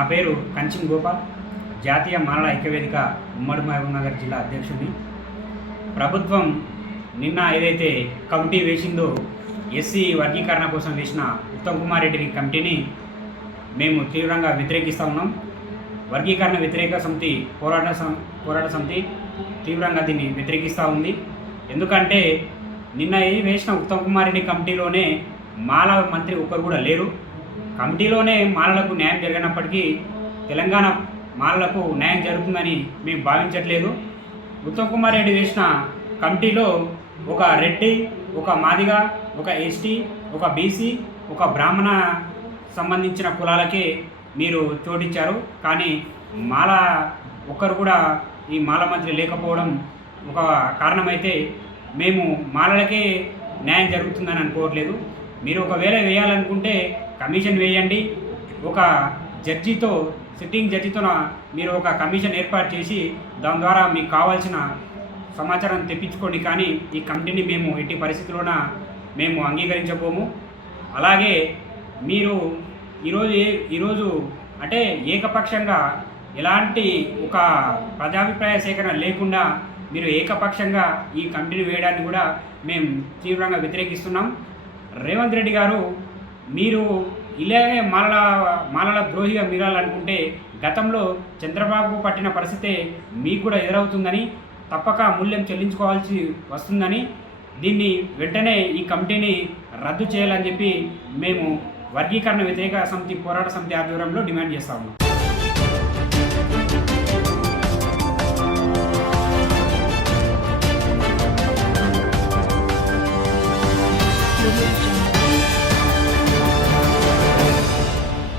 నా పేరు కంచిం గోపాల్, జాతీయ మాలల ఐక్యవేదిక ఉమ్మడి మహబూబ్నగర్ జిల్లా అధ్యక్షుడిని. ప్రభుత్వం నిన్న ఏదైతే కమిటీ వేసిందో ఎస్సీ వర్గీకరణ కోసం వేసిన ఉత్తమ్ కుమార్ రెడ్డి కమిటీని మేము తీవ్రంగా వ్యతిరేకిస్తూ ఉన్నాం. వర్గీకరణ వ్యతిరేక సమితి పోరాట సమితి తీవ్రంగా దీన్ని వ్యతిరేకిస్తూ ఉంది. ఎందుకంటే నిన్న వేసిన ఉత్తమ్ కుమార్ రెడ్డి కమిటీలోనే మాల మంత్రి ఒక్కరు కూడా లేరు. కమిటీలోనే మాలలకు న్యాయం జరిగినప్పటికీ తెలంగాణ మాలలకు న్యాయం జరుగుతుందని మేము భావించట్లేదు. ఉత్తమ్ కుమార్ రెడ్డి వేసిన కమిటీలో ఒక రెడ్డి, ఒక మాదిగ, ఒక ఎస్టీ, ఒక బీసీ, ఒక బ్రాహ్మణ సంబంధించిన కులాలకే మీరు చోటిచ్చారు. కానీ మాల ఒక్కరు కూడా ఈ మాల మంత్రి లేకపోవడం ఒక కారణమైతే మేము మాలలకే న్యాయం జరుగుతుందని అనుకోవట్లేదు. మీరు ఒకవేళ వేయాలనుకుంటే కమిషన్ వేయండి. ఒక జడ్జితో, సిట్టింగ్ జడ్జితో మీరు ఒక కమిషన్ ఏర్పాటు చేసి దాని ద్వారా మీకు కావాల్సిన సమాచారం తెప్పించుకోండి. కానీ ఈ కమిటీని మేము ఎట్టి పరిస్థితుల్లోన మేము అంగీకరించబోము. అలాగే మీరు ఈరోజు అంటే ఏకపక్షంగా ఎలాంటి ఒక ప్రజాభిప్రాయ సేకరణ లేకుండా మీరు ఏకపక్షంగా ఈ కమిటీని వేయడాన్ని కూడా మేము తీవ్రంగా వ్యతిరేకిస్తున్నాం. రేవంత్ రెడ్డి గారు, మీరు ఇలాగే మాలల ద్రోహిగా మీరాలనుకుంటే గతంలో చంద్రబాబు పట్టిన పరిస్థితే మీకు కూడా ఎదురవుతుందని, తప్పక మూల్యం చెల్లించుకోవాల్సి వస్తుందని, దీన్ని వెంటనే ఈ కమిటీని రద్దు చేయాలని చెప్పి మేము వర్గీకరణ వ్యతిరేక సమితి పోరాట సమితి ఆధ్వర్యంలో డిమాండ్ చేస్తా ఉన్నాం.